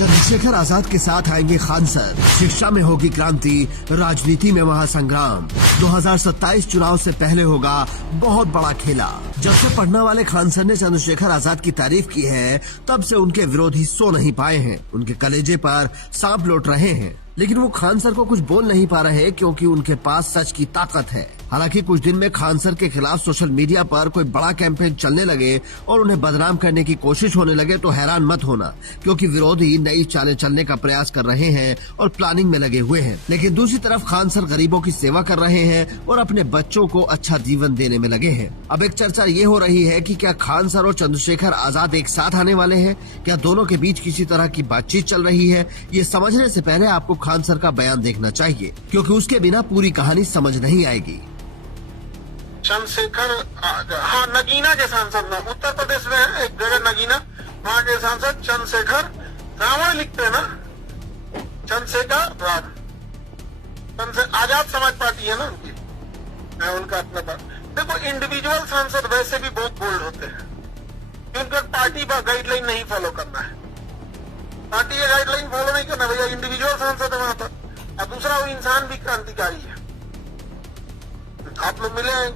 चंद्रशेखर आजाद के साथ आएंगे खान सर, शिक्षा में होगी क्रांति, राजनीति में महासंग्राम। 2027 चुनाव से पहले होगा बहुत बड़ा खेला। जब से पढ़ने वाले खान सर ने चंद्रशेखर आजाद की तारीफ की है, तब से उनके विरोधी सो नहीं पाए हैं। उनके कलेजे पर सांप लौट रहे हैं, लेकिन वो खान सर को कुछ बोल नहीं पा रहे क्योंकि उनके पास सच की ताकत है। हालांकि कुछ दिन में खान सर के खिलाफ सोशल मीडिया पर कोई बड़ा कैंपेन चलने लगे और उन्हें बदनाम करने की कोशिश होने लगे तो हैरान मत होना, क्योंकि विरोधी नई चालें चलने का प्रयास कर रहे हैं और प्लानिंग में लगे हुए हैं। लेकिन दूसरी तरफ खान सर गरीबों की सेवा कर रहे हैं और अपने बच्चों को अच्छा जीवन देने में लगे हैं। अब एक चर्चा ये हो रही है कि क्या खान सर और चंद्रशेखर आजाद एक साथ आने वाले हैं? क्या दोनों के बीच किसी तरह की बातचीत चल रही है? ये समझने से पहले आपको खान सर का बयान देखना चाहिए, क्योंकि उसके बिना पूरी कहानी समझ नहीं आएगी। चंद्रशेखर, हाँ, नगीना के सांसद ना, उत्तर प्रदेश में है एक जगह नगीना, वहाँ के सांसद चंद्रशेखर रावण लिखते हैं ना, चंद्रशेखर आजाद समाज पार्टी है ना उनकी, है उनका अपना पार्टी। देखो, इंडिविजुअल सांसद वैसे भी बहुत बोल्ड होते हैं, क्योंकि पार्टी का गाइडलाइन नहीं फॉलो करना है, पार्टी का गाइडलाइन फॉलो नहीं करना भैया। इंडिविजुअल सांसद है वहां पर, और दूसरा वो इंसान भी क्रांतिकारी है। आप लोग मिले हैं।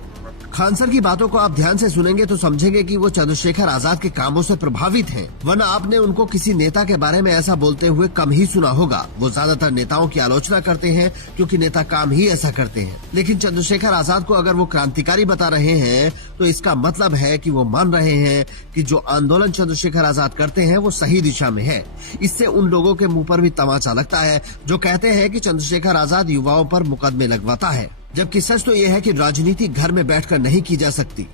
खान सर की बातों को आप ध्यान से सुनेंगे तो समझेंगे कि वो चंद्रशेखर आजाद के कामों से प्रभावित हैं, वरना आपने उनको किसी नेता के बारे में ऐसा बोलते हुए कम ही सुना होगा। वो ज्यादातर नेताओं की आलोचना करते हैं क्योंकि नेता काम ही ऐसा करते हैं। लेकिन चंद्रशेखर आजाद को अगर वो क्रांतिकारी बता रहे हैं तो इसका मतलब है कि वो मान रहे हैं कि जो आंदोलन चंद्रशेखर आजाद करते हैं वो सही दिशा में है। इससे उन लोगों के मुँह पर भी तमाचा लगता है जो कहते हैं कि चंद्रशेखर आजाद युवाओं पर मुकदमे लगवाता है, जबकि सच तो ये है कि राजनीति घर में बैठकर नहीं की जा सकती।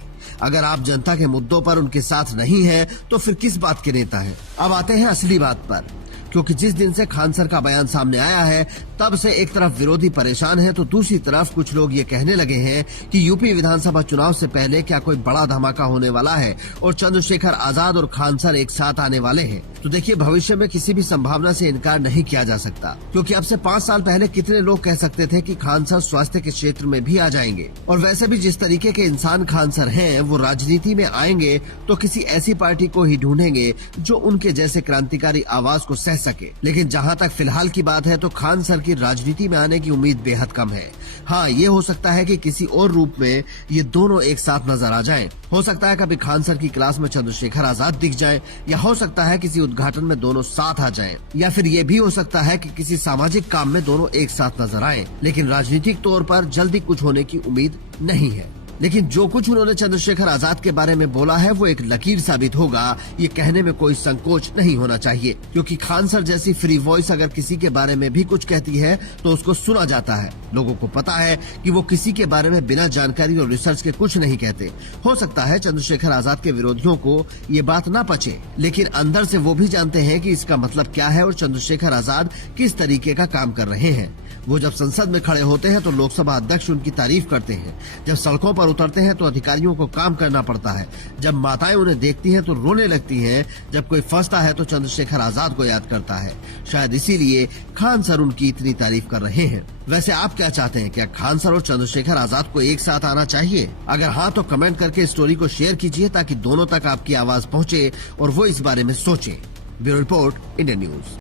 अगर आप जनता के मुद्दों पर उनके साथ नहीं हैं, तो फिर किस बात के नेता हैं? अब आते हैं असली बात पर, क्योंकि जिस दिन से खान सर का बयान सामने आया है, तब से एक तरफ विरोधी परेशान है तो दूसरी तरफ कुछ लोग ये कहने लगे हैं कि यूपी विधानसभा चुनाव से पहले क्या कोई बड़ा धमाका होने वाला है और चंद्रशेखर आजाद और खान सर एक साथ आने वाले हैं। तो देखिए, भविष्य में किसी भी संभावना से इनकार नहीं किया जा सकता, क्योंकि अब से 5 साल पहले कितने लोग कह सकते थे कि खान सर स्वास्थ्य के क्षेत्र में भी आ जाएंगे। और वैसे भी जिस तरीके के इंसान खान सर हैं, वो राजनीति में आएंगे तो किसी ऐसी पार्टी को ही ढूंढेंगे जो उनके जैसे क्रांतिकारी आवाज को सह सके। लेकिन जहाँ तक फिलहाल की बात है तो खान सर की राजनीति में आने की उम्मीद बेहद कम है। हाँ, ये हो सकता है कि किसी और रूप में ये दोनों एक साथ नजर आ जाएं। हो सकता है कभी खान सर की क्लास में चंद्रशेखर आजाद दिख जाएं, या हो सकता है किसी उद्घाटन में दोनों साथ आ जाएं, या फिर ये भी हो सकता है कि किसी सामाजिक काम में दोनों एक साथ नजर आएं। लेकिन राजनीतिक तौर पर जल्दी कुछ होने की उम्मीद नहीं है। लेकिन जो कुछ उन्होंने चंद्रशेखर आजाद के बारे में बोला है वो एक लकीर साबित होगा, ये कहने में कोई संकोच नहीं होना चाहिए, क्योंकि खान सर जैसी फ्री वॉइस अगर किसी के बारे में भी कुछ कहती है तो उसको सुना जाता है। लोगों को पता है कि वो किसी के बारे में बिना जानकारी और रिसर्च के कुछ नहीं कहते। हो सकता है चंद्रशेखर आजाद के विरोधियों को ये बात न पचे, लेकिन अंदर से वो भी जानते हैं कि इसका मतलब क्या है और चंद्रशेखर आजाद किस तरीके का काम कर रहे हैं। वो जब संसद में खड़े होते हैं तो लोकसभा अध्यक्ष उनकी तारीफ करते हैं, जब सड़कों पर उतरते हैं तो अधिकारियों को काम करना पड़ता है, जब माताएं उन्हें देखती हैं तो रोने लगती हैं, जब कोई फंसता है तो चंद्रशेखर आजाद को याद करता है। शायद इसीलिए खान सर उनकी इतनी तारीफ कर रहे हैं। वैसे आप क्या चाहते हैं? क्या खान सर और चंद्रशेखर आजाद को एक साथ आना चाहिए? अगर हाँ तो कमेंट करके स्टोरी को शेयर कीजिए ताकि दोनों तक आपकी आवाज पहुँचे और वो इस बारे में सोचे। Bureau report, India news.